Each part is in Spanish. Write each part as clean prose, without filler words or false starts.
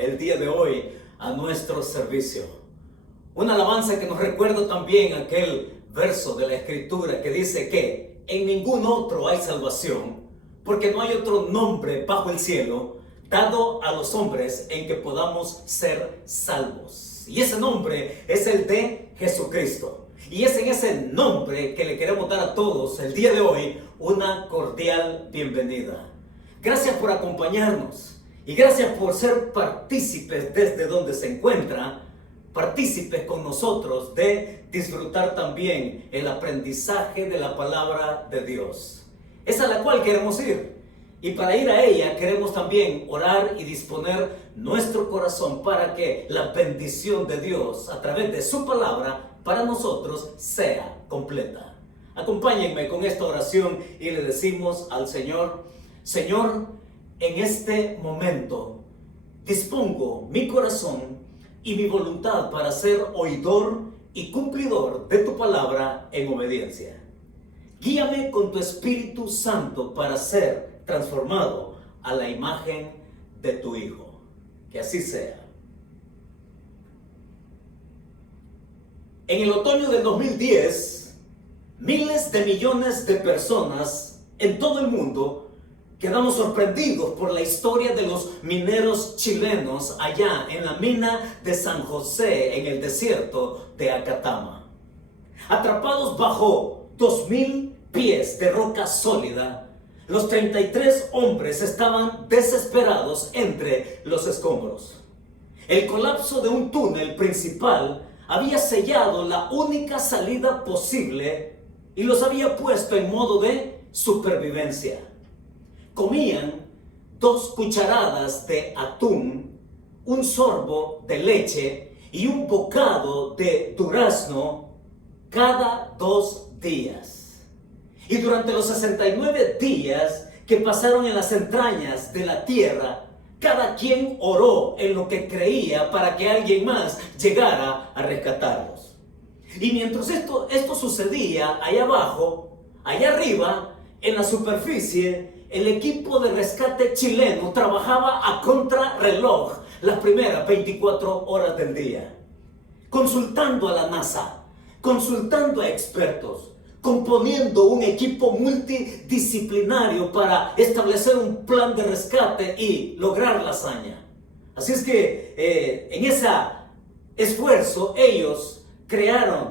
El día de hoy a nuestro servicio. Una alabanza que nos recuerda también aquel verso de la Escritura que dice que en ningún otro hay salvación, porque no hay otro nombre bajo el cielo dado a los hombres en que podamos ser salvos. Y ese nombre es el de Jesucristo. Y es en ese nombre que le queremos dar a todos el día de hoy una cordial bienvenida. Gracias por acompañarnos. Y gracias por ser partícipes desde donde se encuentra, partícipes con nosotros de disfrutar también el aprendizaje de la palabra de Dios. Es a la cual queremos ir. Y para ir a ella queremos también orar y disponer nuestro corazón para que la bendición de Dios a través de su palabra para nosotros sea completa. Acompáñenme con esta oración y le decimos al Señor: Señor, en este momento dispongo mi corazón y mi voluntad para ser oidor y cumplidor de tu palabra en obediencia. Guíame con tu Espíritu Santo para ser transformado a la imagen de tu Hijo. Que así sea. En el otoño del 2010, miles de millones de personas en todo el mundo quedamos sorprendidos por la historia de los mineros chilenos allá en la mina de San José en el desierto de Acatama. Atrapados bajo 2000 pies de roca sólida, los 33 hombres estaban desesperados entre los escombros. El colapso de un túnel principal había sellado la única salida posible y los había puesto en modo de supervivencia. Comían 2 cucharadas de atún, un sorbo de leche y un bocado de durazno cada 2 días. Y durante los 69 días que pasaron en las entrañas de la tierra, cada quien oró en lo que creía para que alguien más llegara a rescatarlos. Y mientras esto sucedía allá abajo, allá arriba, en la superficie, el equipo de rescate chileno trabajaba a contrarreloj las primeras 24 horas del día, consultando a la NASA, consultando a expertos, componiendo un equipo multidisciplinario para establecer un plan de rescate y lograr la hazaña. Así es que en ese esfuerzo ellos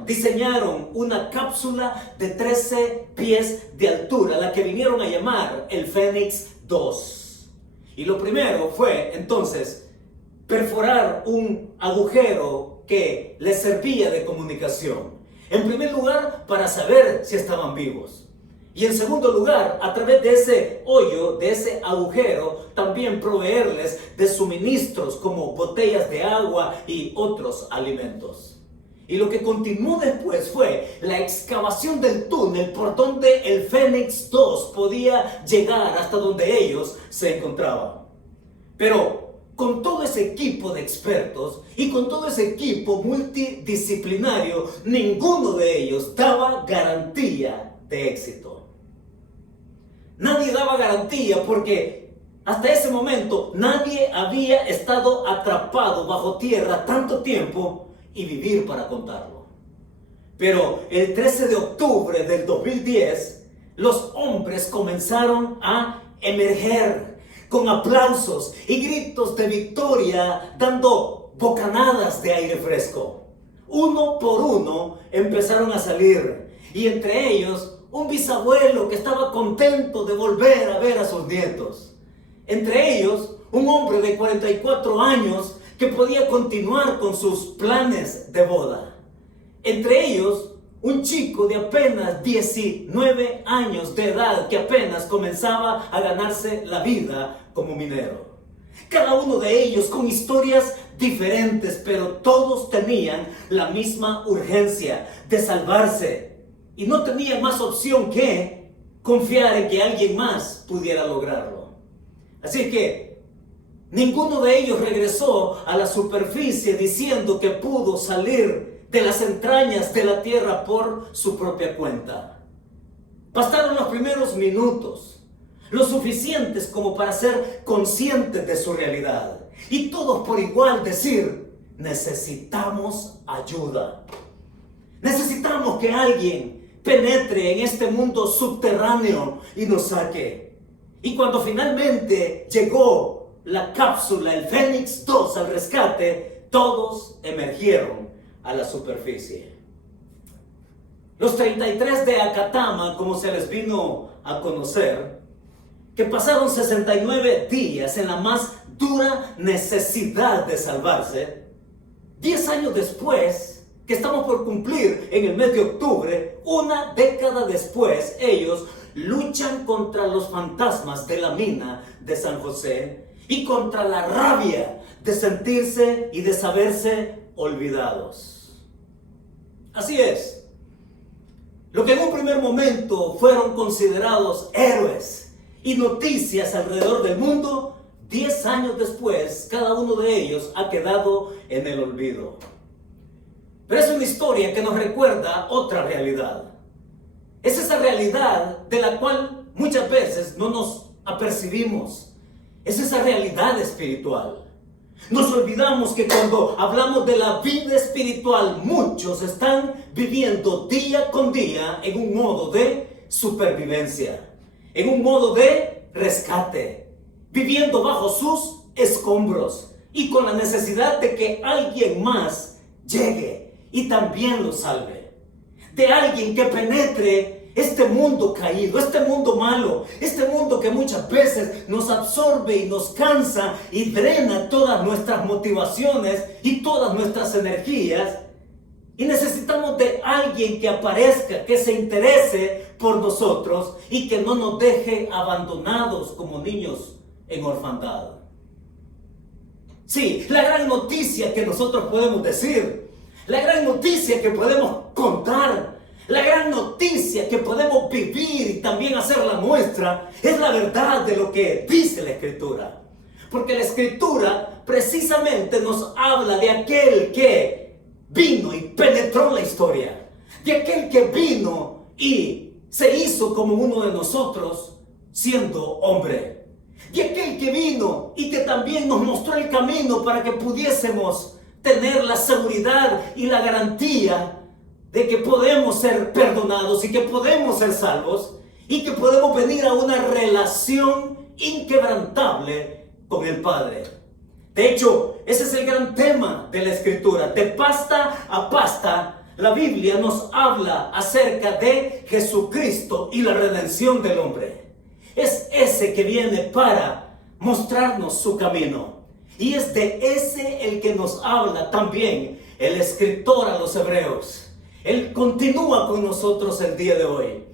diseñaron una cápsula de 13 pies de altura, la que vinieron a llamar el Fénix 2. Y lo primero fue entonces perforar un agujero que les servía de comunicación. En primer lugar, para saber si estaban vivos. Y en segundo lugar, a través de ese hoyo, de ese agujero, también proveerles de suministros como botellas de agua y otros alimentos. Y lo que continuó después fue la excavación del túnel por donde el Fénix 2 podía llegar hasta donde ellos se encontraban. Pero con todo ese equipo de expertos y con todo ese equipo multidisciplinario, ninguno de ellos daba garantía de éxito. Nadie daba garantía porque hasta ese momento nadie había estado atrapado bajo tierra tanto tiempo y vivir para contarlo. Pero el 13 de octubre del 2010, los hombres comenzaron a emerger con aplausos y gritos de victoria, dando bocanadas de aire fresco. Uno por uno empezaron a salir, y entre ellos un bisabuelo que estaba contento de volver a ver a sus nietos. Entre ellos un hombre de 44 años que podía continuar con sus planes de boda. Entre ellos un chico de apenas 19 años de edad que apenas comenzaba a ganarse la vida como minero. Cada uno de ellos con historias diferentes, pero todos tenían la misma urgencia de salvarse y no tenían más opción que confiar en que alguien más pudiera lograrlo. Así que ninguno de ellos regresó a la superficie diciendo que pudo salir de las entrañas de la tierra por su propia cuenta. Bastaron los primeros minutos, lo suficientes como para ser conscientes de su realidad, y todos por igual decir: necesitamos ayuda. Necesitamos que alguien penetre en este mundo subterráneo y nos saque. Y cuando finalmente llegó la cápsula, el Fénix 2 al rescate, todos emergieron a la superficie. Los 33 de Acatama, como se les vino a conocer, que pasaron 69 días en la más dura necesidad de salvarse, 10 años después, que estamos por cumplir en el mes de octubre, una década después, ellos luchan contra los fantasmas de la mina de San José y contra la rabia de sentirse y de saberse olvidados. Así es. Lo que en un primer momento fueron considerados héroes y noticias alrededor del mundo, 10 años después, cada uno de ellos ha quedado en el olvido. Pero es una historia que nos recuerda otra realidad. Es esa realidad de la cual muchas veces no nos apercibimos. Es esa realidad espiritual. Nos olvidamos que cuando hablamos de la vida espiritual, muchos están viviendo día con día en un modo de supervivencia, en un modo de rescate, viviendo bajo sus escombros y con la necesidad de que alguien más llegue y también los salve. De alguien que penetre este mundo caído, este mundo malo, este mundo que muchas veces nos absorbe y nos cansa y drena todas nuestras motivaciones y todas nuestras energías, Y necesitamos de alguien que aparezca, que se interese por nosotros y que no nos deje abandonados como niños en orfandad. Sí, la gran noticia que nosotros podemos decir, la gran noticia que podemos contar, la gran noticia que podemos vivir y también hacerla nuestra, es la verdad de lo que dice la Escritura. Porque la Escritura precisamente nos habla de aquel que vino y penetró la historia, de aquel que vino y se hizo como uno de nosotros, siendo hombre, de aquel que vino y que también nos mostró el camino para que pudiésemos tener la seguridad y la garantía de que podemos ser perdonados y que podemos ser salvos y que podemos venir a una relación inquebrantable con el Padre. De hecho, ese es el gran tema de la Escritura. De pasta a pasta, la Biblia nos habla acerca de Jesucristo y la redención del hombre. Es ese que viene para mostrarnos su camino. Y es de ese el que nos habla también el escritor a los hebreos. Él continúa con nosotros el día de hoy.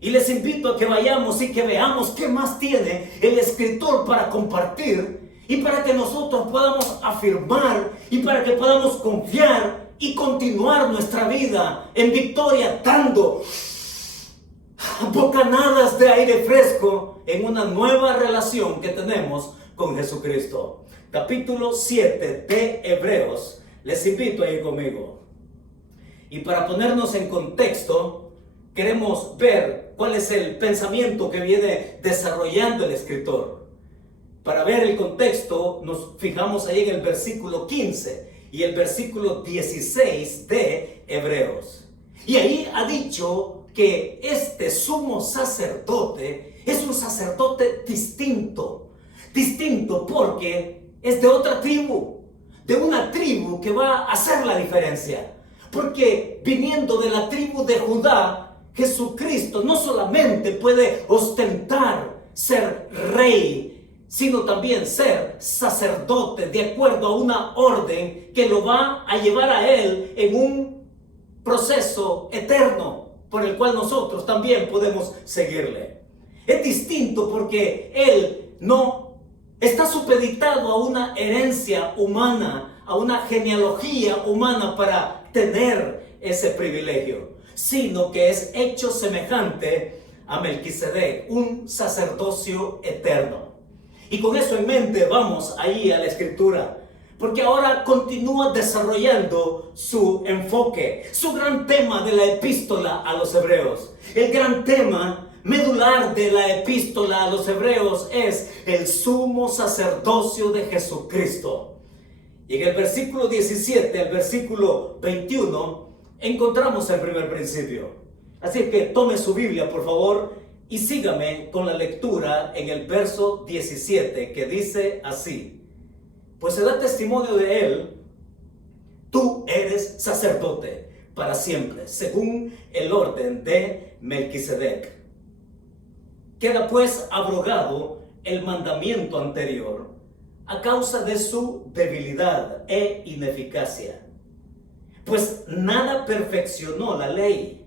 Y les invito a que vayamos y que veamos qué más tiene el escritor para compartir y para que nosotros podamos afirmar y para que podamos confiar y continuar nuestra vida en victoria, dando bocanadas de aire fresco en una nueva relación que tenemos con Jesucristo. Capítulo 7 de Hebreos. Les invito a ir conmigo. Y para ponernos en contexto, queremos ver cuál es el pensamiento que viene desarrollando el escritor. Para ver el contexto, nos fijamos ahí en el versículo 15 y el versículo 16 de Hebreos. Y ahí ha dicho que este sumo sacerdote es un sacerdote distinto porque es de otra tribu, de una tribu que va a hacer la diferencia. Porque viniendo de la tribu de Judá, Jesucristo no solamente puede ostentar ser rey, sino también ser sacerdote de acuerdo a una orden que lo va a llevar a él en un proceso eterno por el cual nosotros también podemos seguirle. Es distinto porque él no está supeditado a una herencia humana, a una genealogía humana para tener ese privilegio, sino que es hecho semejante a Melquisedec, un sacerdocio eterno. Y con eso en mente vamos ahí a la Escritura, porque ahora continúa desarrollando su enfoque, su gran tema de la epístola a los hebreos. El gran tema medular de la epístola a los hebreos es el sumo sacerdocio de Jesucristo. Y en el versículo 17 al versículo 21 encontramos el primer principio. Así que tome su Biblia, por favor, y sígame con la lectura en el verso 17, que dice así: pues se da testimonio de él, tú eres sacerdote para siempre, según el orden de Melquisedec. Queda pues abrogado el mandamiento anterior a causa de su debilidad e ineficacia. Pues nada perfeccionó la ley,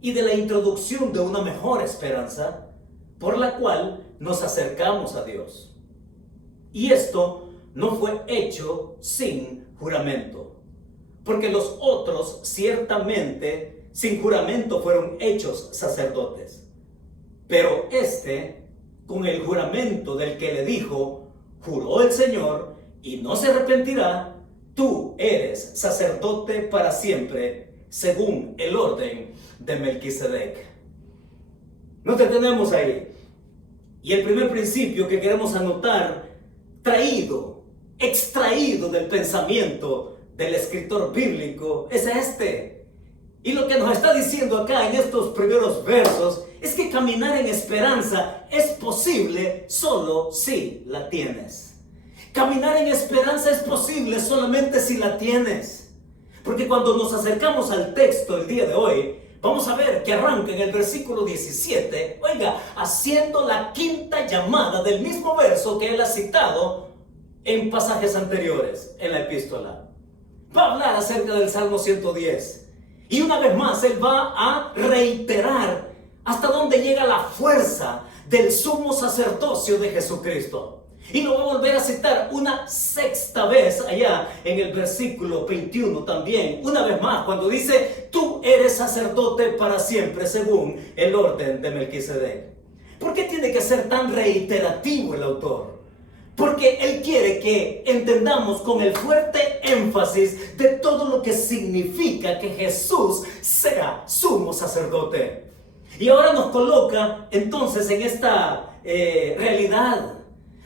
y de la introducción de una mejor esperanza, por la cual nos acercamos a Dios. Y esto no fue hecho sin juramento, porque los otros ciertamente sin juramento fueron hechos sacerdotes. Pero este, con el juramento del que le dijo, juró el Señor, y no se arrepentirá, tú eres sacerdote para siempre, según el orden de Melquisedec. Nos detenemos ahí. Y el primer principio que queremos anotar, extraído del pensamiento del escritor bíblico, es este. Y lo que nos está diciendo acá en estos primeros versos es que caminar en esperanza es posible solo si la tienes. Caminar en esperanza es posible solamente si la tienes. Porque cuando nos acercamos al texto el día de hoy, vamos a ver que arranca en el versículo 17, haciendo la quinta llamada del mismo verso que él ha citado en pasajes anteriores en la epístola. Va a hablar acerca del Salmo 110. Y una vez más, él va a reiterar hasta dónde llega la fuerza del sumo sacerdocio de Jesucristo. Y lo va a volver a citar una sexta vez allá en el versículo 21 también. Una vez más, cuando dice, tú eres sacerdote para siempre según el orden de Melquisedec. ¿Por qué tiene que ser tan reiterativo el autor? Porque él quiere que entendamos con el fuerte énfasis de todo lo que significa que Jesús sea sumo sacerdote. Y ahora nos coloca entonces en esta realidad.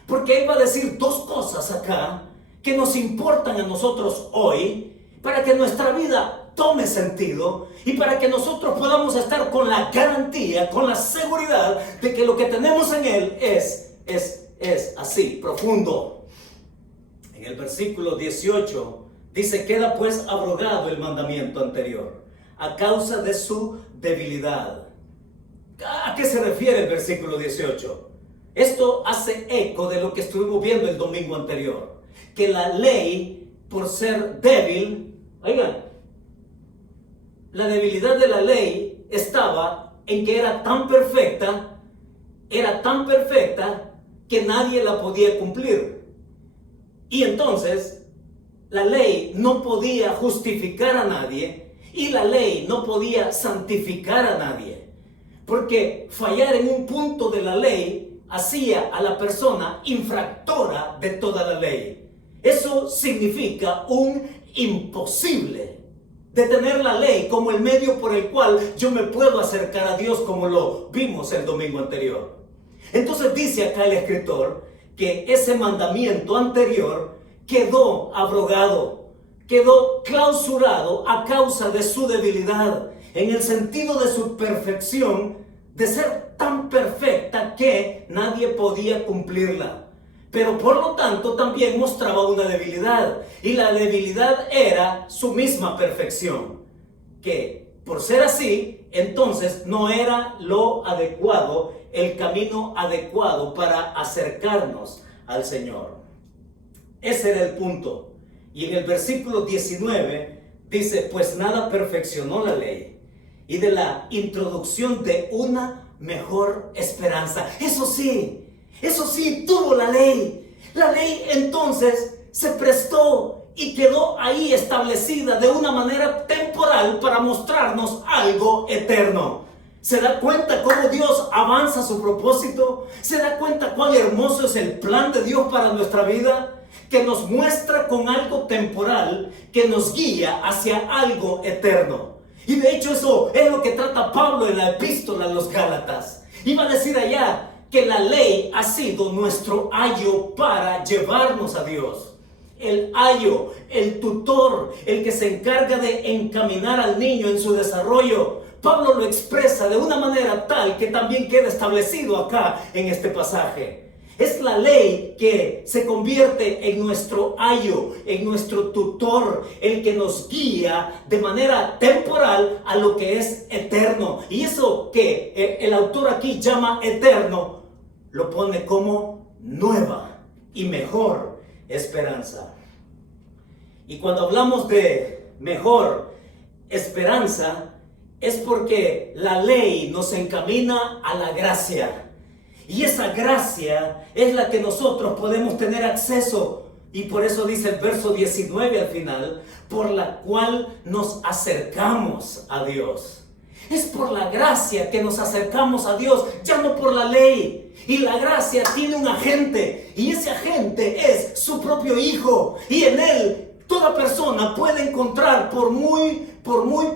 Porque él va a decir dos cosas acá que nos importan a nosotros hoy para que nuestra vida tome sentido y para que nosotros podamos estar con la garantía, con la seguridad de que lo que tenemos en él es así, profundo. En el versículo 18 dice, queda pues abrogado el mandamiento anterior a causa de su debilidad. ¿A qué se refiere el versículo 18? Esto hace eco de lo que estuvimos viendo el domingo anterior, que la ley, por ser débil, oigan, la debilidad de la ley estaba en que era tan perfecta que nadie la podía cumplir. Y entonces, la ley no podía justificar a nadie y la ley no podía santificar a nadie, porque fallar en un punto de la ley hacía a la persona infractora de toda la ley. Eso significa un imposible de tener la ley como el medio por el cual yo me puedo acercar a Dios, como lo vimos el domingo anterior. Entonces dice acá el escritor que ese mandamiento anterior quedó abrogado, quedó clausurado a causa de su debilidad, en el sentido de su perfección, de ser tan perfecta que nadie podía cumplirla. Pero por lo tanto también mostraba una debilidad, y la debilidad era su misma perfección, que por ser así, entonces no era lo adecuado, el camino adecuado para acercarnos al Señor. Ese era el punto. Y en el versículo 19 dice, pues nada perfeccionó la ley, y de la introducción de una mejor esperanza. Eso sí, tuvo la ley. La ley entonces se prestó y quedó ahí establecida de una manera temporal para mostrarnos algo eterno. ¿Se da cuenta cómo Dios avanza su propósito? ¿Se da cuenta cuán hermoso es el plan de Dios para nuestra vida? Que nos muestra con algo temporal que nos guía hacia algo eterno. Y de hecho eso es lo que trata Pablo en la epístola a los Gálatas. Iba a decir allá que la ley ha sido nuestro ayo para llevarnos a Dios. El ayo, el tutor, el que se encarga de encaminar al niño en su desarrollo. Pablo lo expresa de una manera tal que también queda establecido acá en este pasaje. Es la ley que se convierte en nuestro ayo, en nuestro tutor, el que nos guía de manera temporal a lo que es eterno. Y eso que el autor aquí llama eterno, lo pone como nueva y mejor esperanza. Y cuando hablamos de mejor esperanza, es porque la ley nos encamina a la gracia. Y esa gracia es la que nosotros podemos tener acceso. Y por eso dice el verso 19 al final, por la cual nos acercamos a Dios. Es por la gracia que nos acercamos a Dios, ya no por la ley. Y la gracia tiene un agente, y ese agente es su propio Hijo. Y en Él toda persona puede encontrar, por muy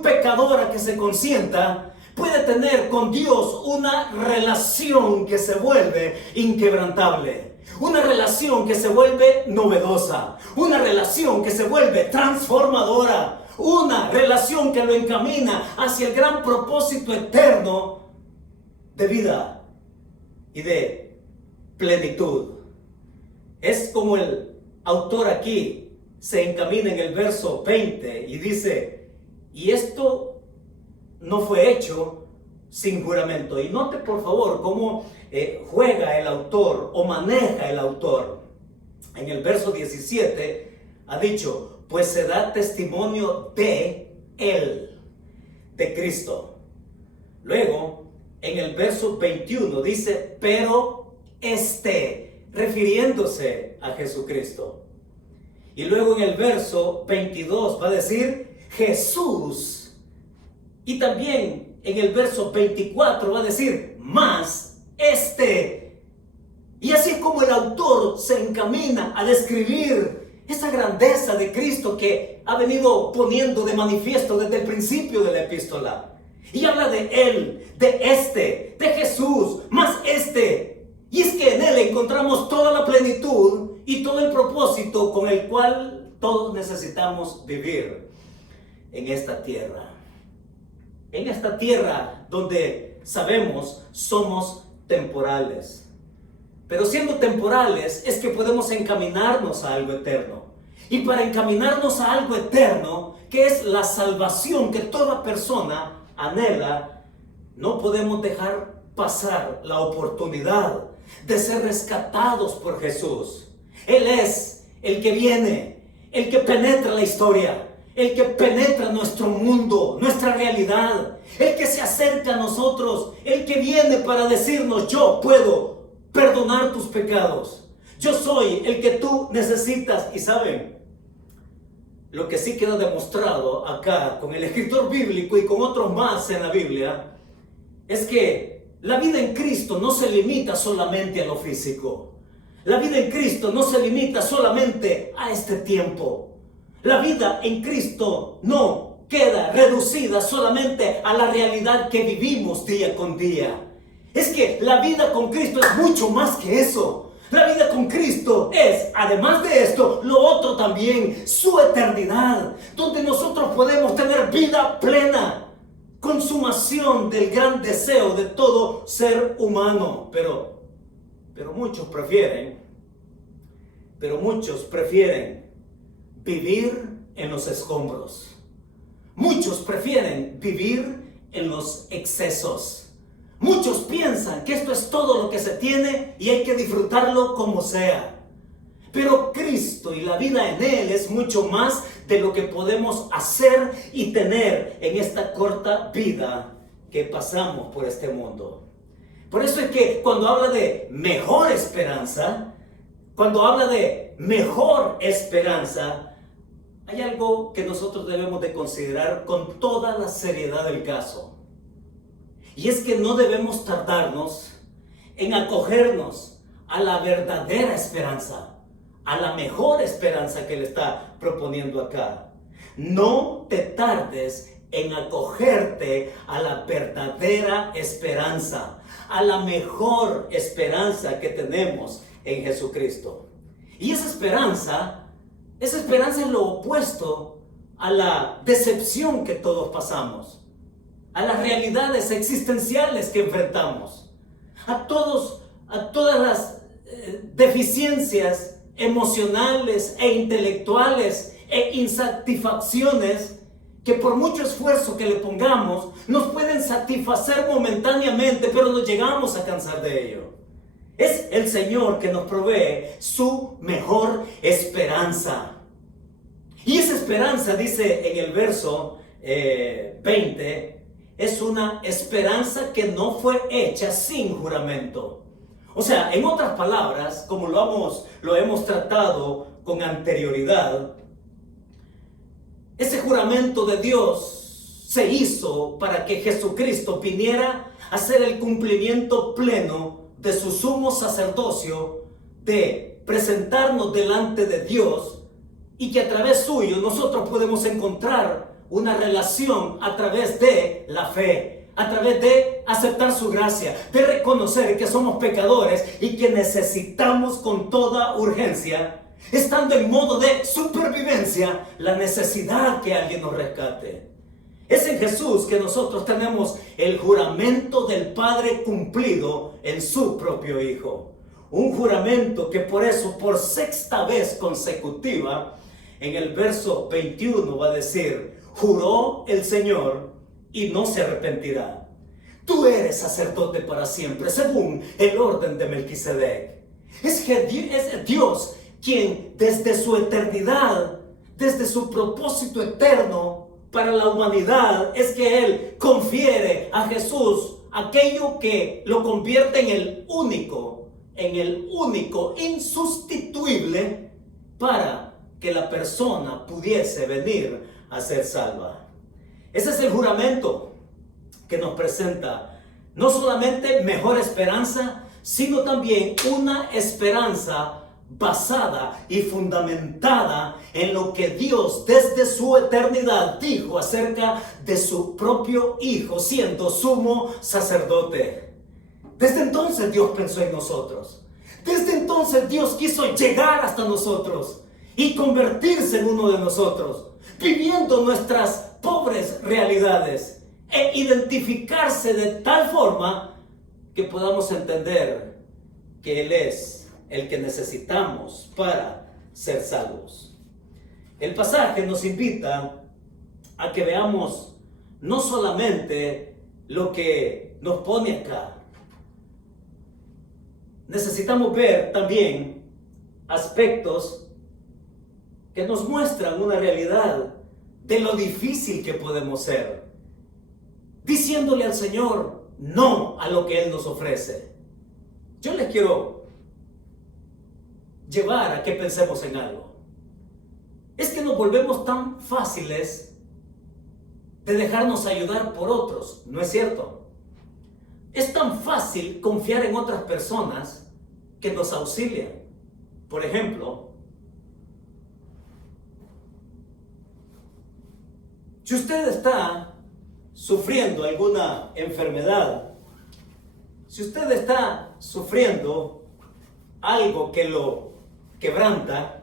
pecadora que se consienta, puede tener con Dios una relación que se vuelve inquebrantable, una relación que se vuelve novedosa, una relación que se vuelve transformadora, una relación que lo encamina hacia el gran propósito eterno de vida y de plenitud. Es como el autor aquí se encamina en el verso 20 y dice, y esto no fue hecho sin juramento. Y note por favor cómo juega el autor o maneja el autor. En el verso 17 ha dicho, pues se da testimonio de él. de Cristo. Luego, en el verso 21 dice, pero refiriéndose a Jesucristo. Y luego en el verso 22 va a decir Jesús. Y también en el verso 24 va a decir más Y así es como el autor se encamina a describir esa grandeza de Cristo que ha venido poniendo de manifiesto desde el principio de la epístola. Y habla de Él, de Jesús, más Y es que en Él encontramos toda la plenitud y todo el propósito con el cual todos necesitamos vivir en esta tierra. En esta tierra donde sabemos somos temporales. Pero siendo temporales es que podemos encaminarnos a algo eterno. Y para encaminarnos a algo eterno, que es la salvación que toda persona anhela, no podemos dejar pasar la oportunidad de ser rescatados por Jesús. Él es el que viene, el que penetra la historia, el que penetra nuestro mundo, nuestra realidad, el que se acerca a nosotros, el que viene para decirnos: yo puedo perdonar tus pecados, yo soy el que tú necesitas. Y saben, lo que sí queda demostrado acá con el escritor bíblico y con otros más en la Biblia es que la vida en Cristo no se limita solamente a lo físico. La vida en Cristo no se limita solamente a este tiempo. La vida en Cristo no queda reducida solamente a la realidad que vivimos día con día. Es que la vida con Cristo es mucho más que eso. La vida con Cristo es, además de esto, lo otro también, su eternidad, donde nosotros podemos tener vida plena, consumación del gran deseo de todo ser humano. Pero muchos prefieren vivir en los escombros. Muchos prefieren vivir en los excesos. Muchos piensan que esto es todo lo que se tiene y hay que disfrutarlo como sea. Pero Cristo y la vida en Él es mucho más de lo que podemos hacer y tener en esta corta vida que pasamos por este mundo. Por eso es que cuando habla de mejor esperanza, hay algo que nosotros debemos de considerar con toda la seriedad del caso. Y es que no debemos tardarnos en acogernos a la verdadera esperanza, a la mejor esperanza que le está proponiendo acá. No te tardes en acogerte a la verdadera esperanza, a la mejor esperanza que tenemos en Jesucristo. Y esa esperanza es lo opuesto a la decepción que todos pasamos, a las realidades existenciales que enfrentamos, a todas las deficiencias emocionales e intelectuales e insatisfacciones que por mucho esfuerzo que le pongamos nos pueden satisfacer momentáneamente, pero nos llegamos a cansar de ello. Es el Señor que nos provee su mejor esperanza. Y esa esperanza, dice en el verso 20, es una esperanza que no fue hecha sin juramento. O sea, en otras palabras, como lo hemos tratado con anterioridad, ese juramento de Dios se hizo para que Jesucristo viniera a hacer el cumplimiento pleno de su sumo sacerdocio, de presentarnos delante de Dios, y que a través suyo nosotros podemos encontrar una relación a través de la fe, a través de aceptar su gracia, de reconocer que somos pecadores y que necesitamos con toda urgencia, estando en modo de supervivencia, la necesidad que alguien nos rescate. Es en Jesús que nosotros tenemos el juramento del Padre cumplido en su propio Hijo. Un juramento que por eso, por sexta vez consecutiva, en el verso 21 va a decir: juró el Señor y no se arrepentirá. Tú eres sacerdote para siempre, según el orden de Melquisedec. Es Dios quien desde su eternidad, desde su propósito eterno, para la humanidad es que Él confiere a Jesús aquello que lo convierte en el único, insustituible, para que la persona pudiese venir a ser salva. Ese es el juramento que nos presenta no solamente mejor esperanza, sino también una esperanza basada y fundamentada en lo que Dios desde su eternidad dijo acerca de su propio Hijo siendo sumo sacerdote. Desde entonces Dios pensó en nosotros. Desde entonces Dios quiso llegar hasta nosotros y convertirse en uno de nosotros, viviendo nuestras pobres realidades e identificarse de tal forma que podamos entender que Él es el que necesitamos para ser salvos. El pasaje nos invita a que veamos no solamente lo que nos pone acá. Necesitamos ver también aspectos que nos muestran una realidad de lo difícil que podemos ser, diciéndole al Señor no a lo que Él nos ofrece. Yo les quiero llevar a que pensemos en algo. Es que nos volvemos tan fáciles de dejarnos ayudar por otros, ¿no es cierto? Es tan fácil confiar en otras personas que nos auxilian. Por ejemplo, si usted está sufriendo alguna enfermedad, si usted está sufriendo algo que lo quebranta,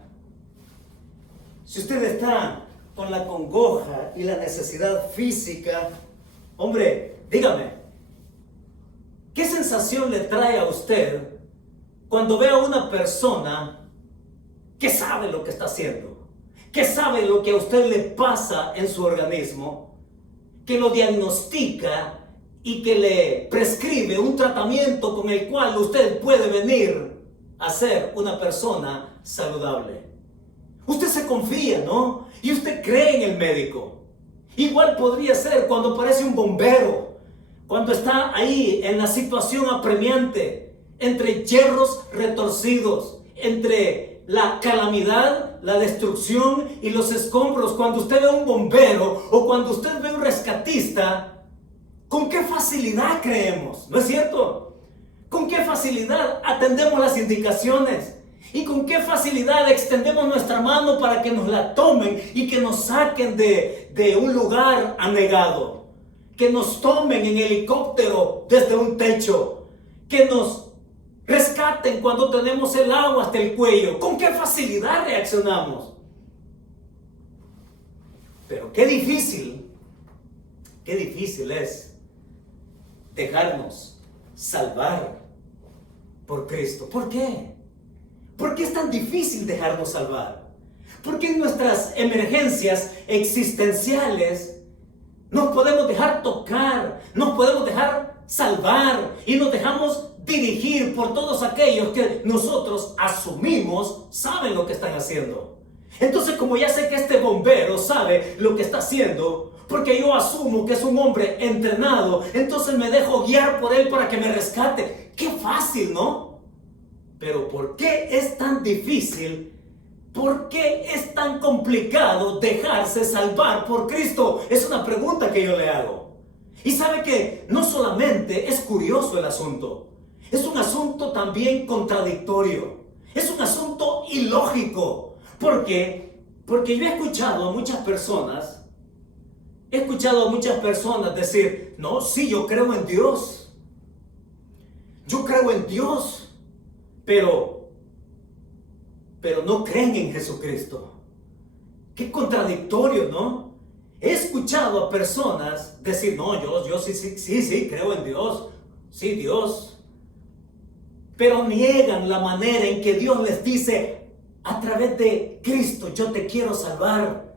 si usted está con la congoja y la necesidad física, hombre, dígame, ¿qué sensación le trae a usted cuando ve a una persona que sabe lo que está haciendo, que sabe lo que a usted le pasa en su organismo, que lo diagnostica y que le prescribe un tratamiento con el cual usted puede venir a ser una persona saludable? Usted se confía, ¿no? Y usted cree en el médico. Igual podría ser cuando aparece un bombero, cuando está ahí en la situación apremiante, entre hierros retorcidos, entre la calamidad, la destrucción y los escombros. Cuando usted ve a un bombero o cuando usted ve a un rescatista, ¿con qué facilidad creemos? ¿No es cierto? ¿Con qué facilidad atendemos las indicaciones? ¿Y con qué facilidad extendemos nuestra mano para que nos la tomen y que nos saquen de un lugar anegado? Que nos tomen en helicóptero desde un techo. Que nos rescaten cuando tenemos el agua hasta el cuello. ¿Con qué facilidad reaccionamos? Pero qué difícil es dejarnos salvar por Cristo. ¿Por qué? ¿Por qué es tan difícil dejarnos salvar? Porque en nuestras emergencias existenciales nos podemos dejar tocar, nos podemos dejar salvar y nos dejamos dirigir por todos aquellos que nosotros asumimos saben lo que están haciendo. Entonces, como ya sé que este bombero sabe lo que está haciendo, porque yo asumo que es un hombre entrenado, entonces me dejo guiar por él para que me rescate. ¡Qué fácil!, ¿no? Pero ¿por qué es tan difícil? ¿Por qué es tan complicado dejarse salvar por Cristo? Es una pregunta que yo le hago. Y sabe que no solamente es curioso el asunto, es un asunto también contradictorio. Es un asunto ilógico. ¿Por qué? Porque yo he escuchado a muchas personas decir, no, sí, yo creo en Dios. Yo creo en Dios. Pero no creen en Jesucristo. Qué contradictorio, ¿no? He escuchado a personas decir, no, yo sí, creo en Dios. Sí, Dios. Pero niegan la manera en que Dios les dice, a través de Cristo yo te quiero salvar.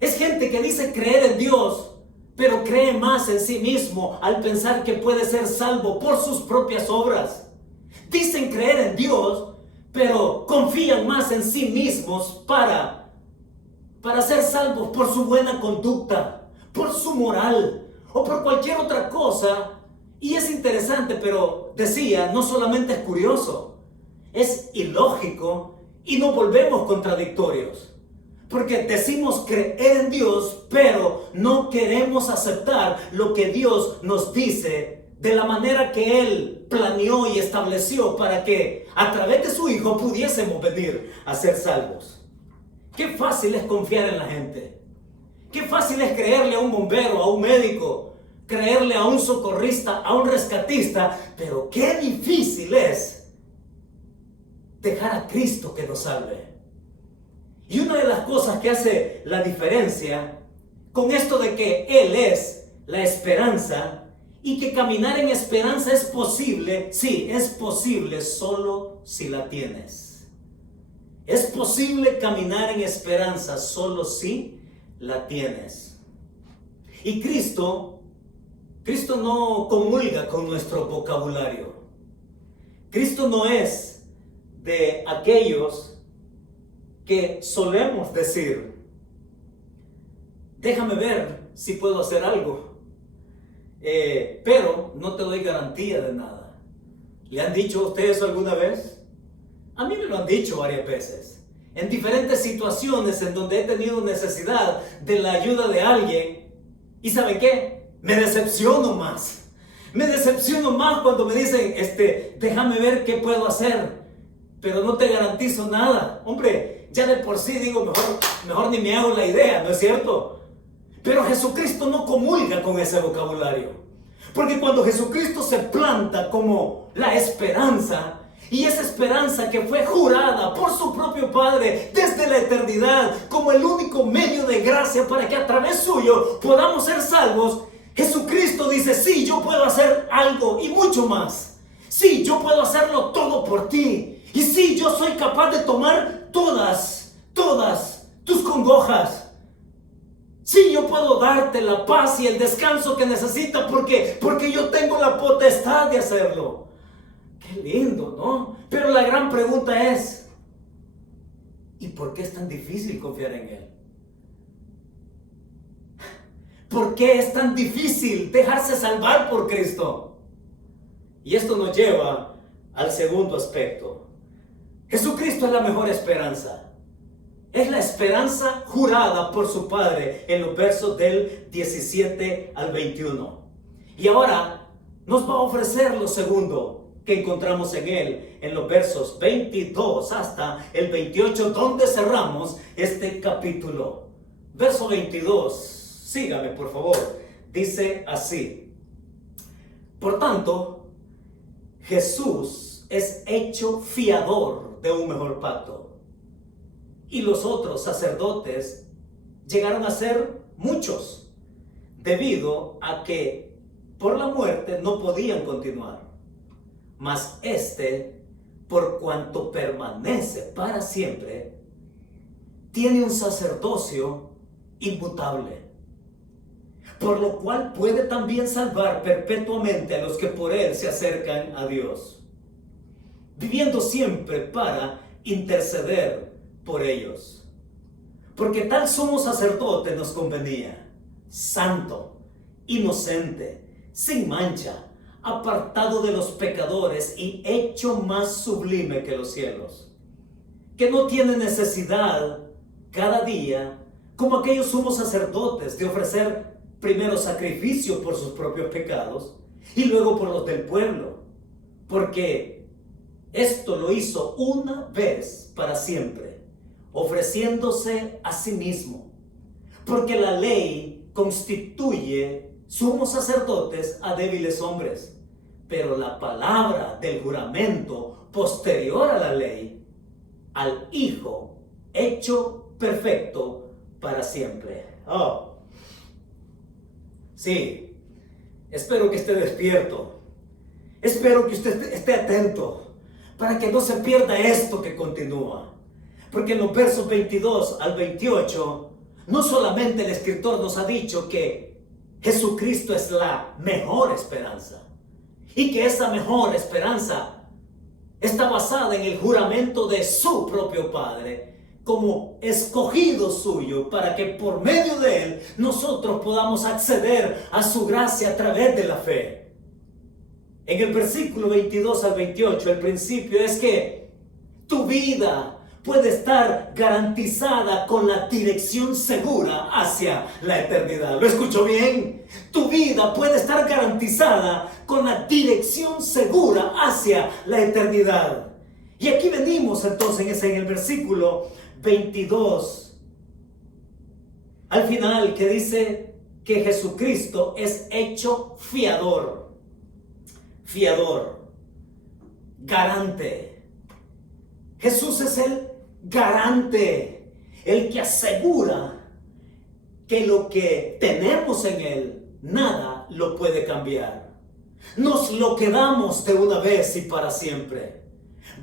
Es gente que dice creer en Dios, pero cree más en sí mismo al pensar que puede ser salvo por sus propias obras. Dicen creer en Dios, pero confían más en sí mismos para para ser salvos por su buena conducta, por su moral o por cualquier otra cosa. Y es interesante, pero decía, no solamente es curioso, es ilógico y nos volvemos contradictorios. Porque decimos creer en Dios, pero no queremos aceptar lo que Dios nos dice de la manera que Él planeó y estableció para que a través de su Hijo pudiésemos venir a ser salvos. Qué fácil es confiar en la gente. Qué fácil es creerle a un bombero, a un médico, creerle a un socorrista, a un rescatista, pero qué difícil es dejar a Cristo que nos salve. Y una de las cosas que hace la diferencia con esto de que Él es la esperanza y que caminar en esperanza es posible, sí, es posible solo si la tienes. Es posible caminar en esperanza solo si la tienes. Y Cristo no comulga con nuestro vocabulario. Cristo no es de aquellos que solemos decir, déjame ver si puedo hacer algo, pero no te doy garantía de nada. ¿Le han dicho a ustedes alguna vez? A mí me lo han dicho varias veces, en diferentes situaciones en donde he tenido necesidad de la ayuda de alguien. ¿Y saben qué? Me decepciono más. Me decepciono más cuando me dicen, déjame ver qué puedo hacer, pero no te garantizo nada. Hombre, ya de por sí digo, mejor ni me hago la idea, ¿no es cierto? Pero Jesucristo no comulga con ese vocabulario. Porque cuando Jesucristo se planta como la esperanza, y esa esperanza que fue jurada por su propio Padre desde la eternidad como el único medio de gracia para que a través suyo podamos ser salvos, Jesucristo dice, sí, yo puedo hacer algo y mucho más. Sí, yo puedo hacerlo todo por ti. Y sí, yo soy capaz de tomar todas tus congojas. Sí, yo puedo darte la paz y el descanso que necesitas porque yo tengo la potestad de hacerlo. Qué lindo, ¿no? Pero la gran pregunta es, ¿y por qué es tan difícil confiar en Él? ¿Por qué es tan difícil dejarse salvar por Cristo? Y esto nos lleva al segundo aspecto. Jesucristo es la mejor esperanza. Es la esperanza jurada por su Padre en los versos del 17 al 21. Y ahora nos va a ofrecer lo segundo que encontramos en Él, en los versos 22 hasta el 28, donde cerramos este capítulo. Verso 22, sígame por favor, dice así: por tanto, Jesús es hecho fiador de un mejor pacto, y los otros sacerdotes llegaron a ser muchos, debido a que por la muerte no podían continuar. Mas por cuanto permanece para siempre, tiene un sacerdocio inmutable, por lo cual puede también salvar perpetuamente a los que por él se acercan a Dios, viviendo siempre para interceder por ellos. Porque tal sumo sacerdote nos convenía, santo, inocente, sin mancha, apartado de los pecadores y hecho más sublime que los cielos, que no tiene necesidad cada día, como aquellos sumos sacerdotes, de ofrecer primero sacrificio por sus propios pecados y luego por los del pueblo, porque esto lo hizo una vez para siempre, ofreciéndose a sí mismo, porque la ley constituye sumos sacerdotes a débiles hombres, pero la palabra del juramento posterior a la ley, al Hijo hecho perfecto para siempre. Oh, sí, espero que esté despierto, espero que usted esté atento para que no se pierda esto que continúa, porque en los versos 22 al 28 no solamente el escritor nos ha dicho que Jesucristo es la mejor esperanza, y que esa mejor esperanza está basada en el juramento de su propio Padre, como escogido suyo para que por medio de él nosotros podamos acceder a su gracia a través de la fe. En el versículo 22 al 28, el principio es que tu vida puede estar garantizada con la dirección segura hacia la eternidad. ¿Lo escuchó bien? Tu vida puede estar garantizada con la dirección segura hacia la eternidad. Y aquí venimos entonces en el versículo 22, al final, que dice que Jesucristo es hecho fiador, garante. Jesús es el garante, el que asegura que lo que tenemos en él, nada lo puede cambiar. Nos lo quedamos de una vez y para siempre.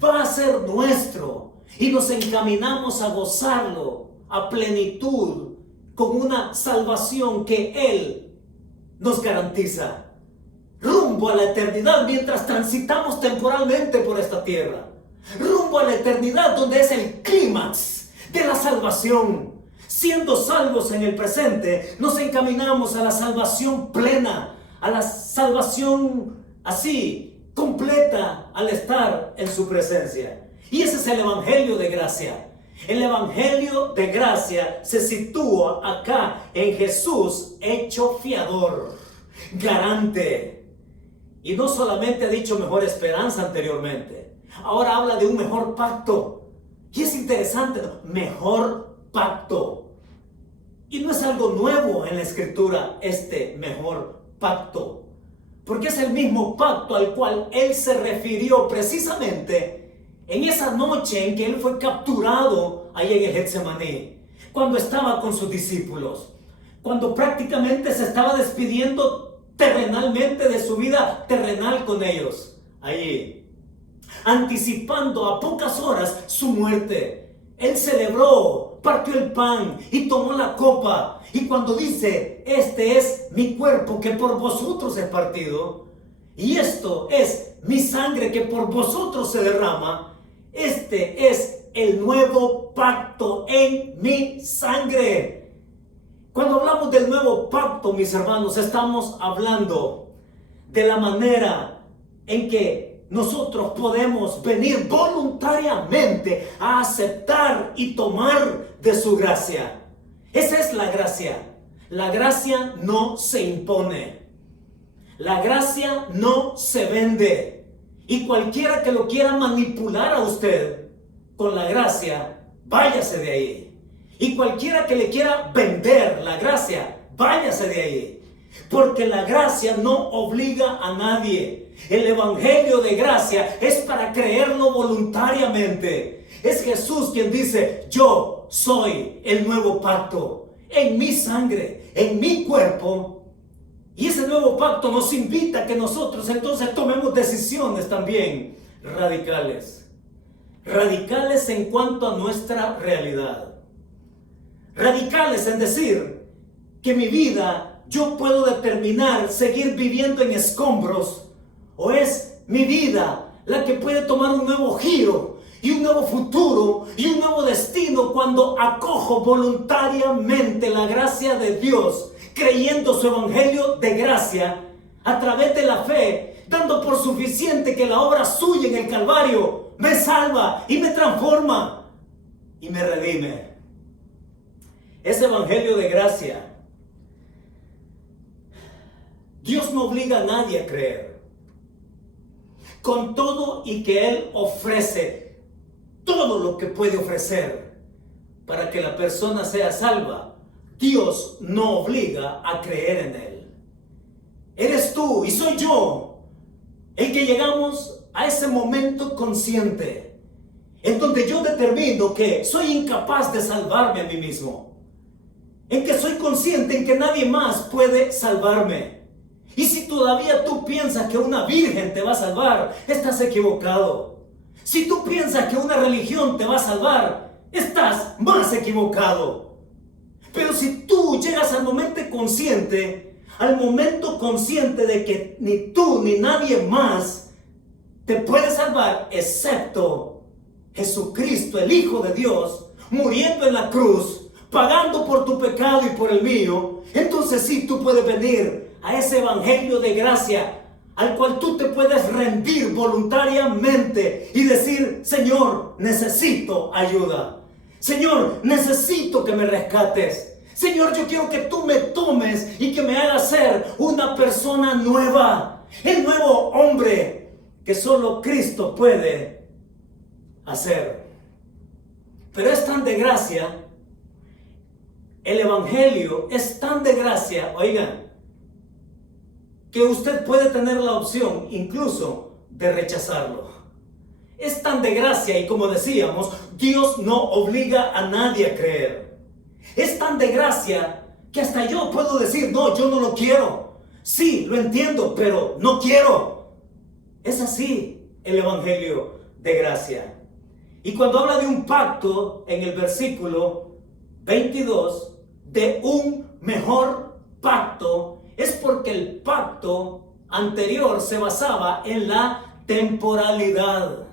Va a ser nuestro y nos encaminamos a gozarlo a plenitud con una salvación que él nos garantiza. Rumbo a la eternidad mientras transitamos temporalmente por esta tierra. Rumbo a la eternidad donde es el clímax de la salvación. Siendo salvos en el presente, nos encaminamos a la salvación plena, a la salvación así, completa, al estar en su presencia. Y ese es el Evangelio de gracia. El Evangelio de gracia se sitúa acá en Jesús hecho fiador, garante. Y no solamente ha dicho mejor esperanza anteriormente, ahora habla de un mejor pacto. Y es interesante, ¿no? Mejor pacto. Y no es algo nuevo en la Escritura este mejor pacto, porque es el mismo pacto al cual Él se refirió precisamente en esa noche en que Él fue capturado ahí en el Getsemaní, cuando estaba con sus discípulos, cuando prácticamente se estaba despidiendo terrenalmente de su vida terrenal con ellos, allí, anticipando a pocas horas su muerte. Él celebró, partió el pan y tomó la copa, y cuando dice: este es mi cuerpo que por vosotros es partido, y esto es mi sangre que por vosotros se derrama, este es el nuevo pacto en mi sangre. Cuando hablamos del nuevo pacto, mis hermanos, estamos hablando de la manera en que nosotros podemos venir voluntariamente a aceptar y tomar de su gracia. Esa es la gracia. La gracia no se impone. La gracia no se vende. Y cualquiera que lo quiera manipular a usted con la gracia, váyase de ahí. Y cualquiera que le quiera vender la gracia, váyase de ahí. Porque la gracia no obliga a nadie. El Evangelio de gracia es para creerlo voluntariamente. Es Jesús quien dice: yo soy el nuevo pacto, en mi sangre, en mi cuerpo. Y ese nuevo pacto nos invita a que nosotros entonces tomemos decisiones también radicales. Radicales en cuanto a nuestra realidad. Radicales en decir que mi vida yo puedo determinar seguir viviendo en escombros, o es mi vida la que puede tomar un nuevo giro y un nuevo futuro y un nuevo destino cuando acojo voluntariamente la gracia de Dios, creyendo su evangelio de gracia a través de la fe, dando por suficiente que la obra suya en el Calvario me salva y me transforma y me redime. Ese evangelio de gracia, Dios no obliga a nadie a creer. Con todo y que Él ofrece todo lo que puede ofrecer para que la persona sea salva, Dios no obliga a creer en Él. Eres tú y soy yo el que llegamos a ese momento consciente en donde yo determino que soy incapaz de salvarme a mí mismo, en que soy consciente en que nadie más puede salvarme. Y si todavía tú piensas que una virgen te va a salvar, estás equivocado. Si tú piensas que una religión te va a salvar, estás más equivocado. Pero si tú llegas al momento consciente de que ni tú ni nadie más te puede salvar excepto Jesucristo, el Hijo de Dios, muriendo en la cruz, pagando por tu pecado y por el mío, entonces sí tú puedes venir a ese evangelio de gracia al cual tú te puedes rendir voluntariamente y decir: Señor, necesito ayuda. Señor, necesito que me rescates. Señor, yo quiero que tú me tomes y que me hagas ser una persona nueva, el nuevo hombre que solo Cristo puede hacer. Pero es tan de gracia, el evangelio es tan de gracia, oigan, que usted puede tener la opción incluso de rechazarlo. Es tan de gracia y, como decíamos, Dios no obliga a nadie a creer. Es tan de gracia que hasta yo puedo decir: no, yo no lo quiero. Sí, lo entiendo, pero no quiero. Es así el evangelio de gracia. Y cuando habla de un pacto en el versículo 22, de un mejor pacto, es porque el pacto anterior se basaba en la temporalidad.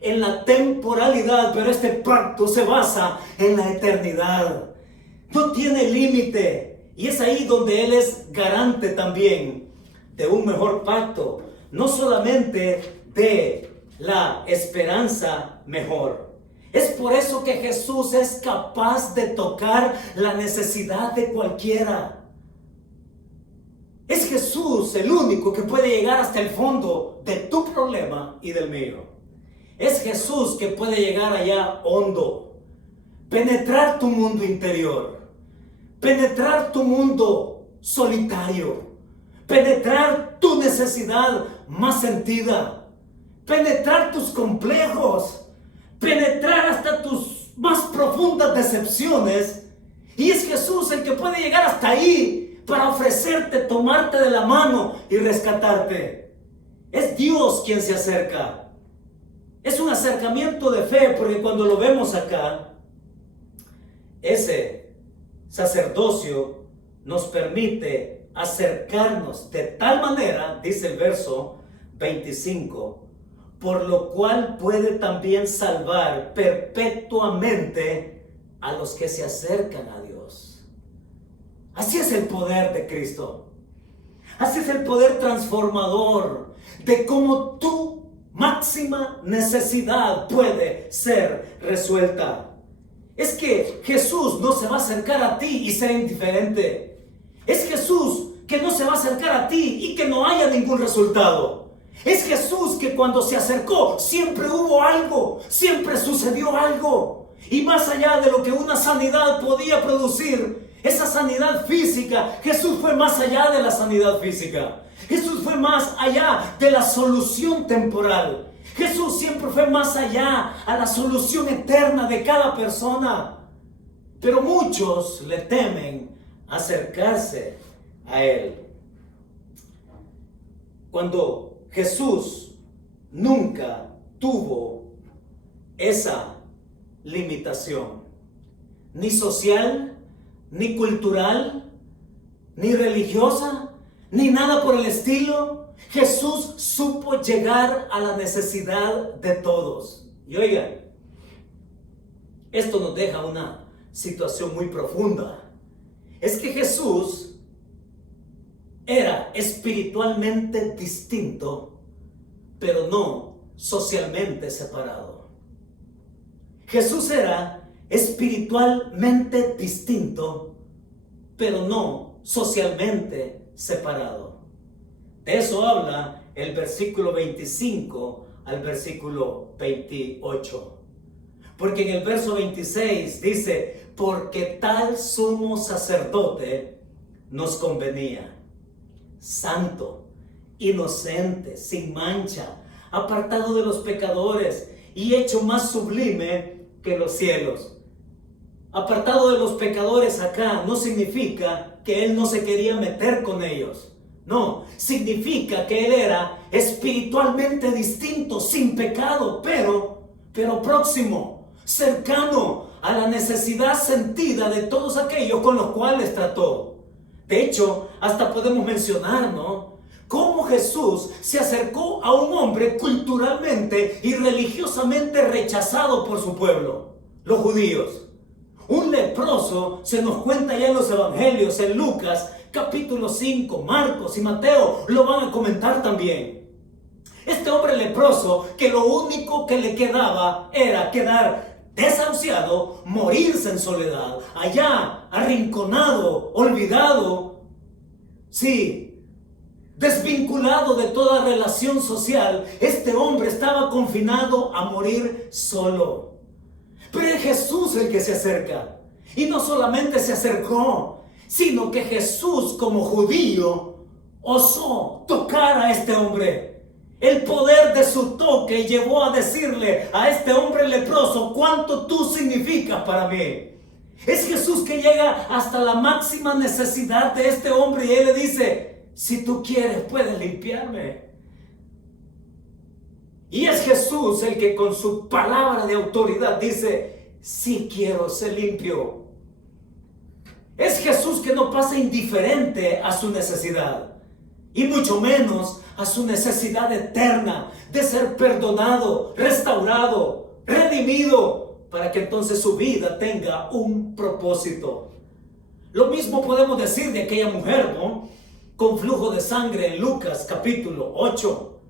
En la temporalidad, pero este pacto se basa en la eternidad. No tiene límite. Y es ahí donde Él es garante también de un mejor pacto. No solamente de la esperanza mejor. Es por eso que Jesús es capaz de tocar la necesidad de cualquiera. Es Jesús el único que puede llegar hasta el fondo de tu problema y del mío. Es Jesús que puede llegar allá hondo, penetrar tu mundo interior, penetrar tu mundo solitario, penetrar tu necesidad más sentida, penetrar tus complejos, penetrar hasta tus más profundas decepciones. Y es Jesús el que puede llegar hasta ahí para ofrecerte, tomarte de la mano y rescatarte. Es Dios quien se acerca. Es un acercamiento de fe, porque cuando lo vemos acá, ese sacerdocio nos permite acercarnos de tal manera, dice el verso 25, por lo cual puede también salvar perpetuamente a los que se acercan a Dios. Así es el poder de Cristo. Así es el poder transformador de cómo tu máxima necesidad puede ser resuelta. Es que Jesús no se va a acercar a ti y ser indiferente. Es Jesús que no se va a acercar a ti y que no haya ningún resultado. Es Jesús que cuando se acercó siempre hubo algo, siempre sucedió algo. Y más allá de lo que una sanidad podía producir, esa sanidad física, Jesús fue más allá de la sanidad física. Jesús fue más allá de la solución temporal. Jesús siempre fue más allá a la solución eterna de cada persona. Pero muchos le temen acercarse a Él. Cuando Jesús nunca tuvo esa limitación, ni social, ni cultural, ni religiosa, ni nada por el estilo. Jesús supo llegar a la necesidad de todos. Y oigan, esto nos deja una situación muy profunda. Es que Jesús era espiritualmente distinto, pero no socialmente separado. Jesús era espiritualmente distinto, pero no socialmente separado. De eso habla el versículo 25 al versículo 28. Porque en el verso 26 dice: porque tal sumo sacerdote nos convenía, santo, inocente, sin mancha, apartado de los pecadores y hecho más sublime que los cielos. Apartado de los pecadores acá no significa que Él no se quería meter con ellos. No, significa que Él era espiritualmente distinto, sin pecado, pero próximo, cercano a la necesidad sentida de todos aquellos con los cuales trató. De hecho, hasta podemos mencionar, ¿no?, cómo Jesús se acercó a un hombre culturalmente y religiosamente rechazado por su pueblo. los judíos. Un leproso se nos cuenta ya en los evangelios, en Lucas, capítulo 5, Marcos y Mateo, lo van a comentar también. Este hombre leproso, que lo único que le quedaba era quedar desahuciado, morirse en soledad, allá, arrinconado, olvidado, sí, desvinculado de toda relación social. Este hombre estaba confinado a morir solo. Pero es Jesús el que se acerca. Y no solamente se acercó, sino que Jesús, como judío, osó tocar a este hombre. El poder de su toque llevó a decirle a este hombre leproso: ¿cuánto tú significas para mí? Es Jesús que llega hasta la máxima necesidad de este hombre y él le dice: si tú quieres, puedes limpiarme. Y es Jesús el que con su palabra de autoridad dice: sí quiero ser limpio. Es Jesús que no pasa indiferente a su necesidad, y mucho menos a su necesidad eterna de ser perdonado, restaurado, redimido, para que entonces su vida tenga un propósito. Lo mismo podemos decir de aquella mujer, ¿no?, con flujo de sangre en Lucas capítulo 8.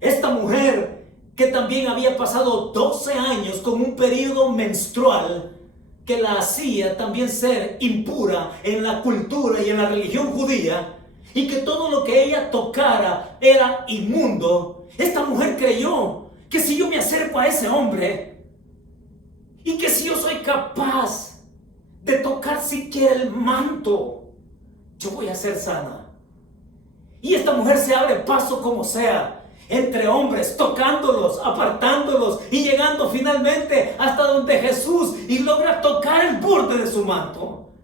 Esta mujer que también había pasado 12 años con un periodo menstrual que la hacía también ser impura en la cultura y en la religión judía, y que todo lo que ella tocara era inmundo. Esta mujer creyó que si yo me acerco a ese hombre y que si yo soy capaz de tocar siquiera el manto, yo voy a ser sana. Y esta mujer se abre paso como sea entre hombres, tocándolos, apartándolos y llegando finalmente hasta donde Jesús y logra tocar el borde de su manto.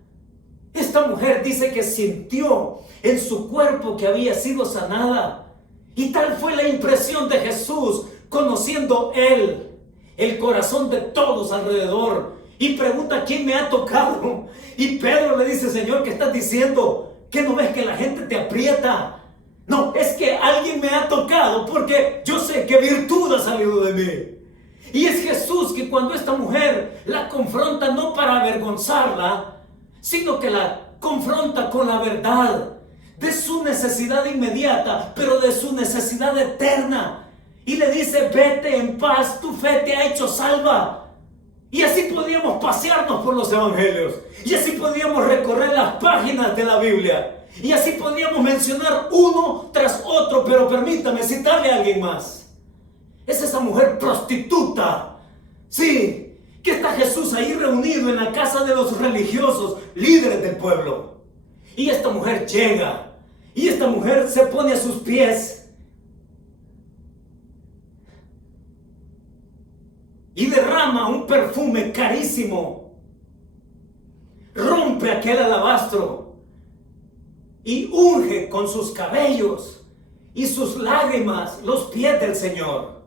Esta mujer dice que sintió en su cuerpo que había sido sanada, y tal fue la impresión de Jesús, conociendo él el corazón de todos alrededor, y pregunta: ¿quién me ha tocado? Y Pedro le dice: Señor, ¿qué estás diciendo? ¿Qué no ves que la gente te aprieta? No, es que alguien me ha tocado, porque yo sé que virtud ha salido de mí. Y es Jesús que cuando esta mujer la confronta, no para avergonzarla, sino que la confronta con la verdad de su necesidad inmediata, pero de su necesidad eterna. Y le dice: vete en paz, tu fe te ha hecho salva. Y así podríamos pasearnos por los evangelios, y así podríamos recorrer las páginas de la Biblia, y así podríamos mencionar uno tras otro, pero permítame citarle a alguien más. Es esa mujer prostituta, sí, que está Jesús ahí reunido en la casa de los religiosos, líderes del pueblo. Y esta mujer llega, y esta mujer se pone a sus pies y derrama un perfume carísimo, rompe aquel alabastro y unge con sus cabellos y sus lágrimas los pies del Señor.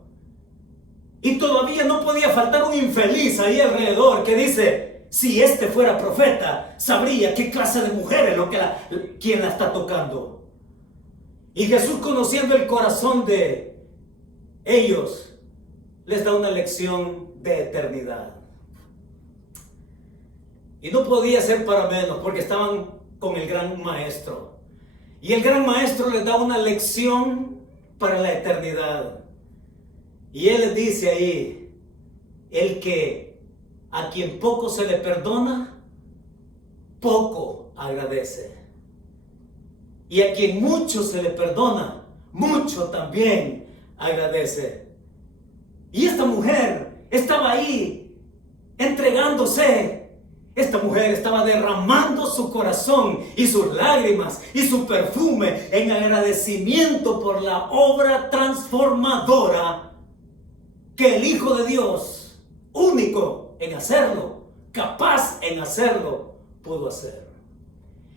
Y todavía no podía faltar un infeliz ahí alrededor que dice: si este fuera profeta, sabría qué clase de mujer es quien la está tocando. Y Jesús, conociendo el corazón de ellos, les da una lección de eternidad. Y no podía ser para menos, porque estaban con el gran maestro. Y el gran maestro les da una lección para la eternidad. Y él les dice ahí: el que a quien poco se le perdona, poco agradece. Y a quien mucho se le perdona, mucho también agradece. Y esta mujer estaba ahí entregándose. Esta mujer estaba derramando su corazón y sus lágrimas y su perfume en agradecimiento por la obra transformadora que el Hijo de Dios, único en hacerlo, capaz en hacerlo, pudo hacer.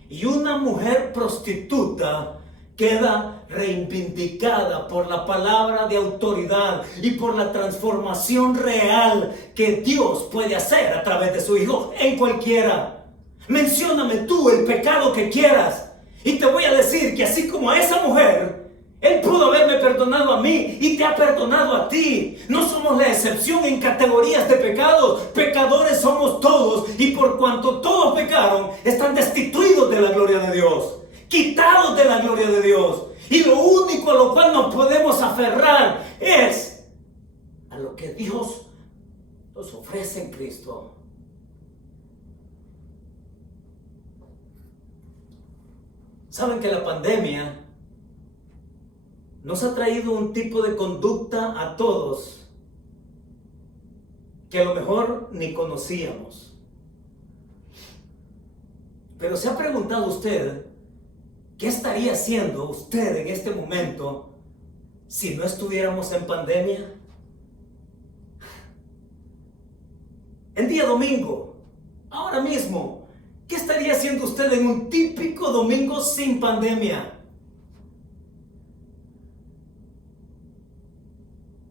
Y una mujer prostituta queda reivindicada por la palabra de autoridad y por la transformación real que Dios puede hacer a través de su Hijo en cualquiera. Mencióname tú el pecado que quieras y te voy a decir que así como a esa mujer, Él pudo haberme perdonado a mí y te ha perdonado a ti. No somos la excepción en categorías de pecados. Pecadores somos todos, y por cuanto todos pecaron, están destituidos de la gloria de Dios, quitados de la gloria de Dios. Y lo único a lo cual nos podemos aferrar es a lo que Dios nos ofrece en Cristo. Saben que la pandemia nos ha traído un tipo de conducta a todos que a lo mejor ni conocíamos. Pero ¿se ha preguntado usted qué estaría haciendo usted en este momento si no estuviéramos en pandemia? En día domingo, ahora mismo, ¿qué estaría haciendo usted en un típico domingo sin pandemia?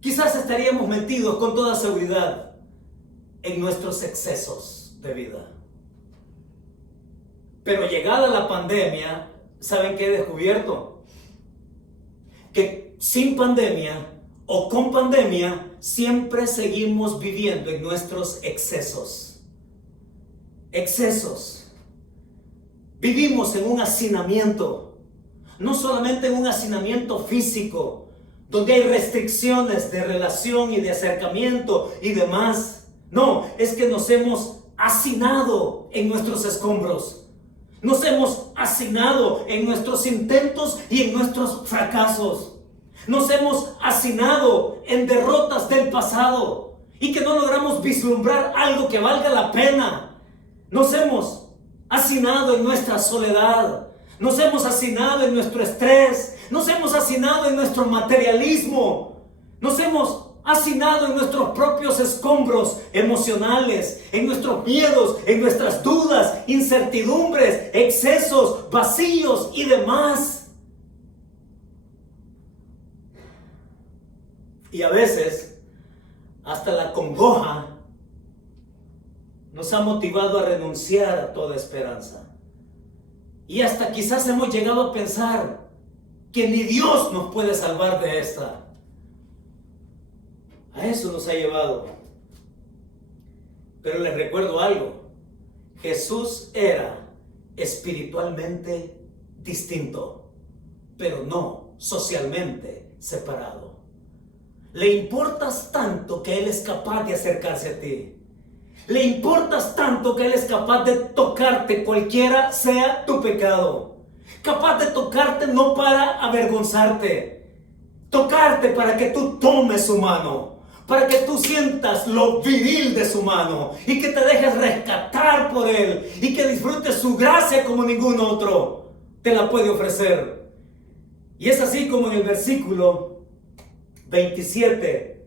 Quizás estaríamos metidos con toda seguridad en nuestros excesos de vida. Pero llegada la pandemia, ¿saben qué he descubierto? Que sin pandemia o con pandemia, siempre seguimos viviendo en nuestros excesos. Excesos. Vivimos en un hacinamiento, no solamente en un hacinamiento físico, donde hay restricciones de relación y de acercamiento y demás. No, es que nos hemos hacinado en nuestros escombros. Nos hemos hacinado en nuestros intentos y en nuestros fracasos. Nos hemos hacinado en derrotas del pasado y que no logramos vislumbrar algo que valga la pena. Nos hemos hacinado en nuestra soledad. Nos hemos hacinado en nuestro estrés. Nos hemos hacinado en nuestro materialismo. Nos hemos hacinado en nuestros propios escombros emocionales, en nuestros miedos, en nuestras dudas, incertidumbres, excesos, vacíos y demás. Y a veces, hasta la congoja nos ha motivado a renunciar a toda esperanza. Y hasta quizás hemos llegado a pensar que ni Dios nos puede salvar de esta. A eso nos ha llevado. Pero les recuerdo algo. Jesús era espiritualmente distinto, pero no socialmente separado. Le importas tanto que Él es capaz de acercarse a ti. Le importas tanto que Él es capaz de tocarte cualquiera sea tu pecado. Capaz de tocarte no para avergonzarte. Tocarte para que tú tomes su mano. Para que tú sientas lo viril de su mano. Y que te dejes rescatar por Él. Y que disfrutes su gracia como ningún otro te la puede ofrecer. Y es así como en el versículo 27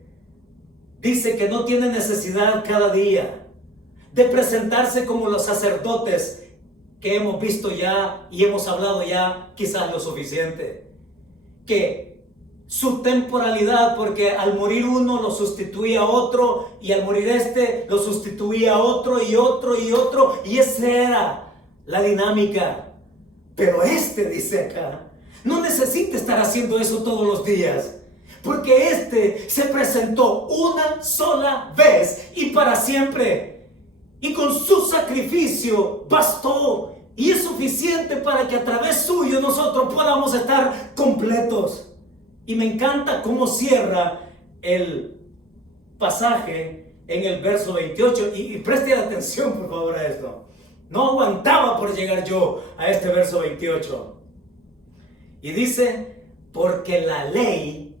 dice que no tiene necesidad cada día de presentarse como los sacerdotes que hemos visto ya y hemos hablado ya quizás lo suficiente. Que su temporalidad, porque al morir uno lo sustituía a otro, y al morir este lo sustituía a otro y otro y otro, y esa era la dinámica. Pero dice acá, no necesita estar haciendo eso todos los días, porque se presentó una sola vez y para siempre. Y con su sacrificio bastó. Y es suficiente para que a través suyo nosotros podamos estar completos. Y me encanta cómo cierra el pasaje en el verso 28. Y presten atención por favor a esto. No aguantaba por llegar yo a este verso 28. Y dice, porque la ley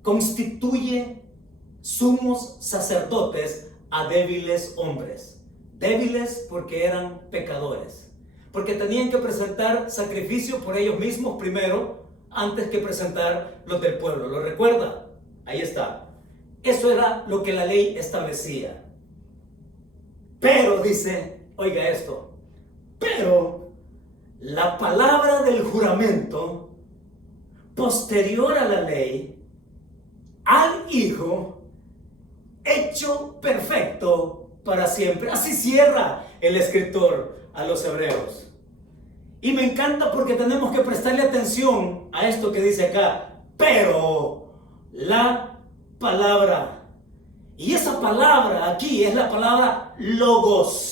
constituye sumos sacerdotes a débiles hombres. Débiles porque eran pecadores. Porque tenían que presentar sacrificio por ellos mismos primero, antes que presentar los del pueblo. ¿Lo recuerda? Ahí está. Eso era lo que la ley establecía. Pero dice, oiga esto, pero la palabra del juramento posterior a la ley, al Hijo, hecho perfecto para siempre. Así cierra el escritor a los hebreos. Y me encanta porque tenemos que prestarle atención a esto que dice acá. pero la palabra. Y esa palabra aquí es la palabra logos.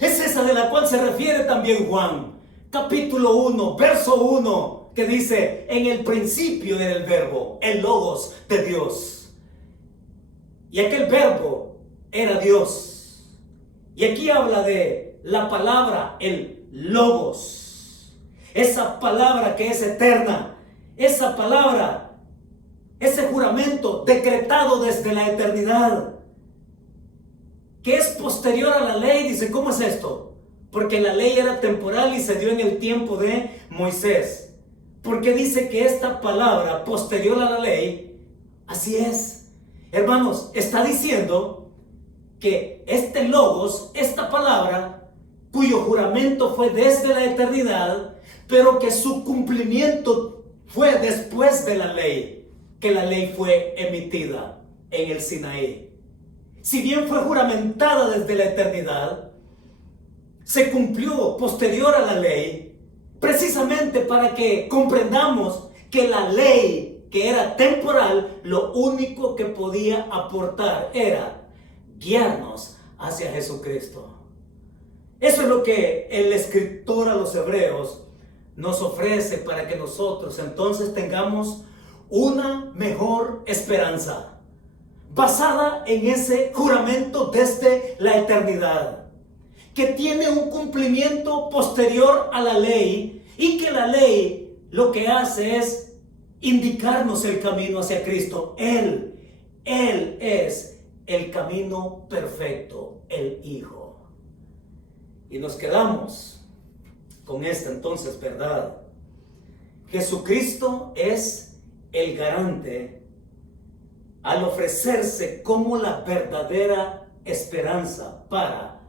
Es esa de la cual se refiere también Juan, capítulo 1, verso 1, que dice: en el principio era el verbo, el logos de Dios. Y aquel verbo era Dios. Y aquí habla de la palabra, el logos. Esa palabra que es eterna. Esa palabra, ese juramento decretado desde la eternidad, que es posterior a la ley. Dice, ¿cómo es esto? Porque la ley era temporal y se dio en el tiempo de Moisés. Porque dice que esta palabra posterior a la ley, así es. Hermanos, está diciendo que este logos, esta palabra, cuyo juramento fue desde la eternidad, pero que su cumplimiento fue después de la ley, que la ley fue emitida en el Sinaí. Si bien fue juramentada desde la eternidad, se cumplió posterior a la ley, precisamente para que comprendamos que la ley, que era temporal, lo único que podía aportar era guiarnos hacia Jesucristo. Eso es lo que el escritor a los Hebreos nos ofrece, para que nosotros entonces tengamos una mejor esperanza, basada en ese juramento desde la eternidad, que tiene un cumplimiento posterior a la ley, y que la ley lo que hace es indicarnos el camino hacia Cristo. Él es el camino perfecto, el Hijo. Y nos quedamos con esta entonces verdad. Jesucristo es el garante al ofrecerse como la verdadera esperanza para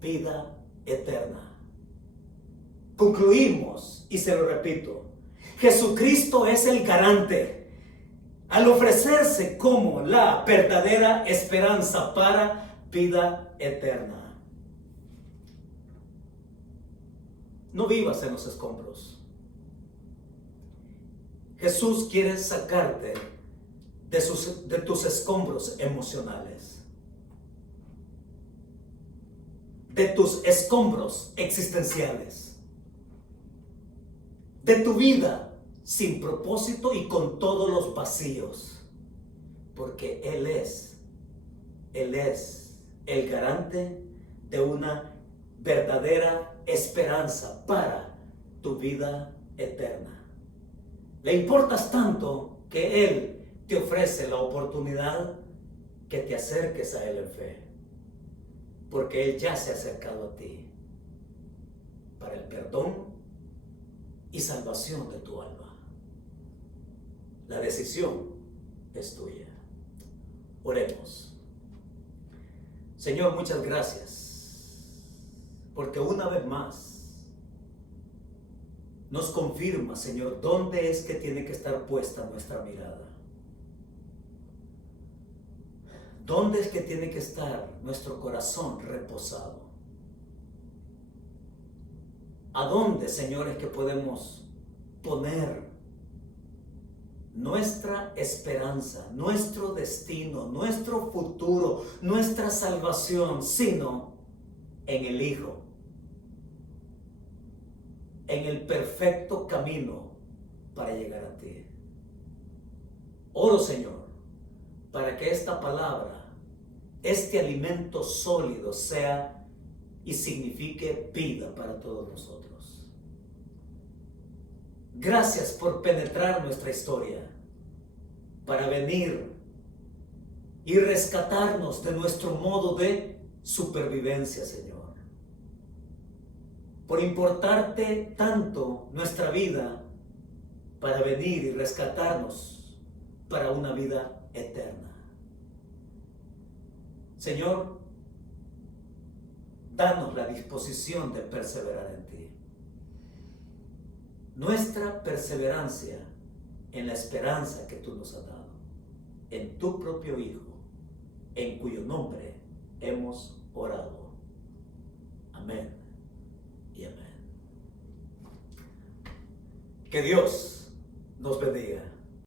vida eterna. Concluimos, y se lo repito, Jesucristo es el garante al ofrecerse como la verdadera esperanza para vida eterna. No vivas en los escombros. Jesús quiere sacarte de tus escombros emocionales, de tus escombros existenciales, de tu vida sin propósito y con todos los vacíos, porque Él es el garante de una verdadera esperanza para tu vida eterna. Le importas tanto que Él te ofrece la oportunidad que te acerques a Él en fe, porque Él ya se ha acercado a ti para el perdón y salvación de tu alma. La decisión es tuya. Oremos. Señor, muchas gracias, porque una vez más nos confirma, Señor, dónde es que tiene que estar puesta nuestra mirada. ¿Dónde es que tiene que estar nuestro corazón reposado? ¿A dónde, Señor, es que podemos poner nuestra esperanza, nuestro destino, nuestro futuro, nuestra salvación, sino en el Hijo, en el perfecto camino para llegar a ti? Oro, Señor, para que esta palabra, este alimento sólido, sea y signifique vida para todos nosotros. Gracias por penetrar nuestra historia, para venir y rescatarnos de nuestro modo de supervivencia, Señor. Por importarte tanto nuestra vida, para venir y rescatarnos para una vida eterna. Señor, danos la disposición de perseverar en ti. Nuestra perseverancia en la esperanza que tú nos has dado, en tu propio Hijo, en cuyo nombre hemos orado. Amén y amén. Que Dios nos bendiga.